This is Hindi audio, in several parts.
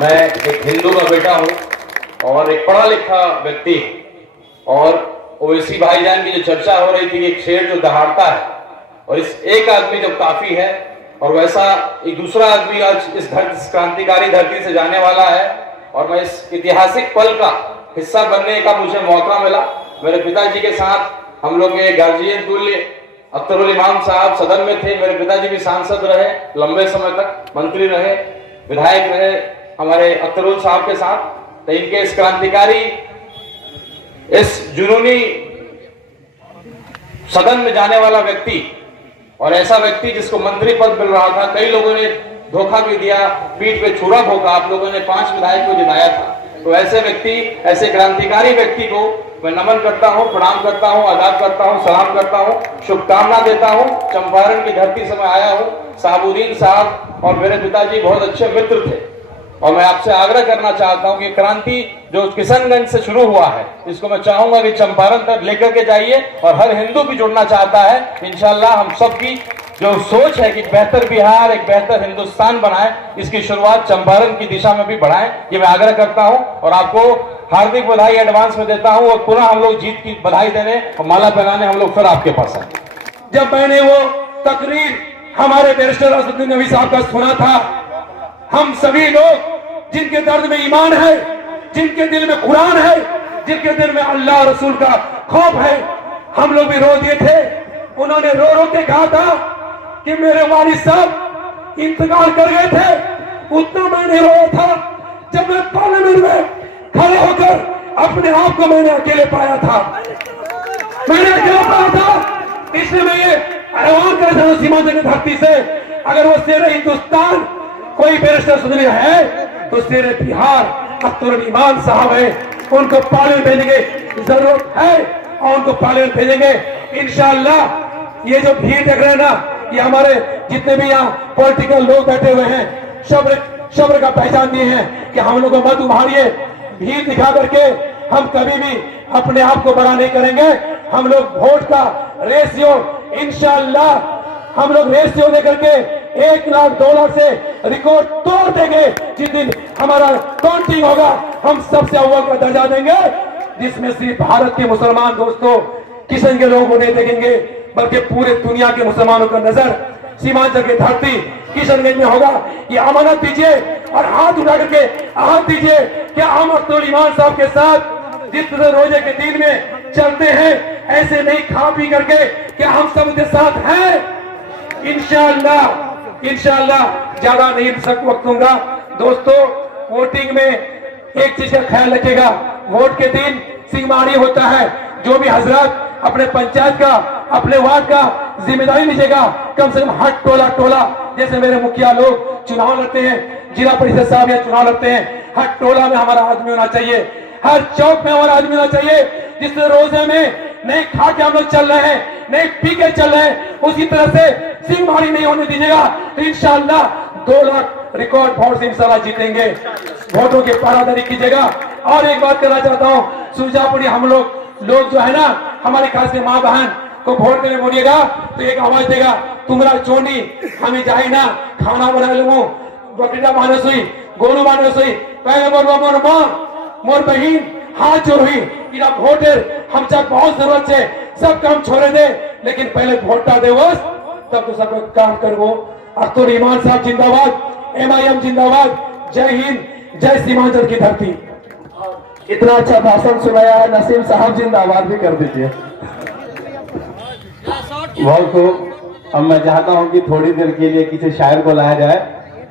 मैं एक हिंदू का बेटा हूँ और एक पढ़ा लिखा व्यक्ति, और ओवैसी भाईजान की जो चर्चा हो रही थी कि एक शेर जो दहाड़ता है और इस एक आदमी जो काफी है, और वैसा एक दूसरा आदमी आज इस क्रांतिकारी धरती से जाने वाला है, और मैं इस ऐतिहासिक पल का हिस्सा बनने का मुझे मौका मिला। मेरे पिताजी के साथ हम लोग के गार्जियन तुल्य अख्तरुल इमाम साहब सदन में थे। मेरे पिताजी भी सांसद रहे, लंबे समय तक मंत्री रहे, विधायक रहे हमारे अख्तरुल साहब के साथ। तो इनके इस क्रांतिकारी, इस जुनूनी सदन में जाने वाला व्यक्ति, और ऐसा व्यक्ति जिसको मंत्री पद मिल रहा था, कई लोगों ने धोखा भी दिया, पीठ पे छुरा भोंका, आप लोगों ने 5 विधायक को जिताया था। तो ऐसे व्यक्ति, ऐसे क्रांतिकारी व्यक्ति को मैं नमन करता हूं, प्रणाम करता हूं, आदाब करता हूं, सलाम करता हूं, शुभकामना देता हूं। चंपारण की धरती से मैं आया हूं। साबुद्दीन साहब और मेरे पिताजी बहुत अच्छे मित्र थे, और मैं आपसे आग्रह करना चाहता हूं कि क्रांति जो किशनगंज से शुरू हुआ है, इसको मैं चाहूंगा कि चंपारण तक लेकर के जाइए, और हर हिंदू भी जुड़ना चाहता है। इंशाल्लाह हम सबकी जो सोच है कि बेहतर बिहार, एक बेहतर हिंदुस्तान बनाए, इसकी शुरुआत चंपारण की दिशा में भी बढ़ाएं, ये मैं आग्रह करता हूं। और आपको हार्दिक बधाई एडवांस में देता हूं, और पुनः हम लोग जीत की बधाई देने और माला पहनाने हम लोग फिर आपके पास आए। जब मैंने वो तकरीर हमारे बैरिस्टर असदुद्दीन नबी साहब का सुना था, हम सभी लोग जिनके दर्द में ईमान है, जिनके दिल में कुरान है, जिनके दिल में अल्लाह रसूल का खौफ है, हम लोग भी रो दिए थे। उन्होंने रो रो के कहा था कि मेरे वालिद साहब इंतकाल कर गए थे। उतना मैंने रोया था जब मैं पार्लियामेंट में खड़े होकर अपने आप को मैंने अकेले पाया था, मैंने अकेले पाया था। इसलिए मैं ये आह्वान कर रहा हूं सीमांचल की धरती से, अगर वो शेर हिंदुस्तान कोई बैरिस्टर सुधरी है तो शेर बिहार अख्तरुल इमाम साहब है। उनको पार्लियामेंट भेजने की जरूरत है और उनको पार्लियामेंट भेजेंगे इंशाअल्लाह। ये जो भीड़ देख रहे हैं ना, ये हमारे जितने भी यहाँ पॉलिटिकल लोग बैठे हुए हैं, शब्र का पहचान दिए हैं कि हम लोग को मत उभारिए। भीड़ दिखा करके हम कभी भी अपने आप को बड़ा नहीं करेंगे। हम लोग वोट का रेशियो इंशाअल्लाह हम लोग रेशियो देकर के 1 लाख 2 लाख से रिकॉर्ड तोड़ देंगे। जिस दिन हमारा काउंटिंग होगा, हम सबसे अव्वल का दर्जा देंगे, जिसमें सिर्फ भारत के मुसलमान दोस्तों किशन के लोगों को नहीं देखेंगे, बल्कि पूरे दुनिया के मुसलमानों का नजर सीमांचल की धरती किशनगंज में होगा। ये अमानत दीजिए और हाथ उठा करके हाथ दीजिए कि हम अख्तरुल इमाम साहब के साथ जिस तरह रोजे के दिन में चलते हैं, ऐसे नहीं खा पी करके कि हम सब के साथ हैं। इंशाअल्लाह ज्यादा नहीं वक्त दूंगा। दोस्तों, वोटिंग में एक चीज का ख्याल रखिएगा, वोट के दिन सिंहमारी होता है। जो भी हजरत अपने पंचायत का, अपने वार्ड का जिम्मेदारी लीजिएगा, कम से कम हर टोला जैसे मेरे मुखिया लोग चुनाव लड़ते हैं, जिला परिषद साहब यहाँ चुनाव लड़ते हैं, हर टोला में हमारा आदमी होना चाहिए, हर चौक में हमारा आदमी होना चाहिए। जिस रोजे में नहीं खा के हम लोग चल रहे हैं, नहीं पी के चल रहे हैं, उसी तरह से सिंहमारी नहीं होने दीजिएगा। तो इंशाअल्लाह 2 लाख रिकॉर्ड वोट से इंशाअल्लाह जीतेंगे। वोटों की पारादरी कीजिएगा। और एक बात कहना चाहता हूँ, सुरजापुरी हम लोग जो है ना, हमारी खास के माँ बहन को वोट देने बोलिएगा तो एक आवाज देगा, तुम्हारा चोनी हमें जाए ना, खाना बना लूँ, बकरीदा मानस हुई, गोरू मानस हुई, पहले मोर माँ मोर बहन हाथ जोड़ हुई, इना वोटर हम तक बहुत जरूरत है, सब काम छोड़े दे, लेकिन पहले वोट दे बस, तब तो सब काम करवो। अख्तरुल इमाम साहब जिंदाबाद, MIM जिंदाबाद, जय हिंद, जय सीमांचल की धरती। इतना अच्छा भाषण सुनाया है, नसीम साहब जिंदाबाद भी कर दीजिए। बहुत खूब। अब मैं चाहता हूं कि थोड़ी देर के लिए किसी शायर को लाया जाए,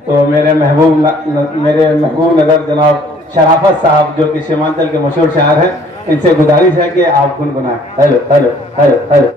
तो मेरे महबूब नगर जनाब शराफत साहब, जो कि सीमांचल के मशहूर शायर हैं, इनसे गुजारिश है कि आप गुनगुनाएं। Hello hello hello hello.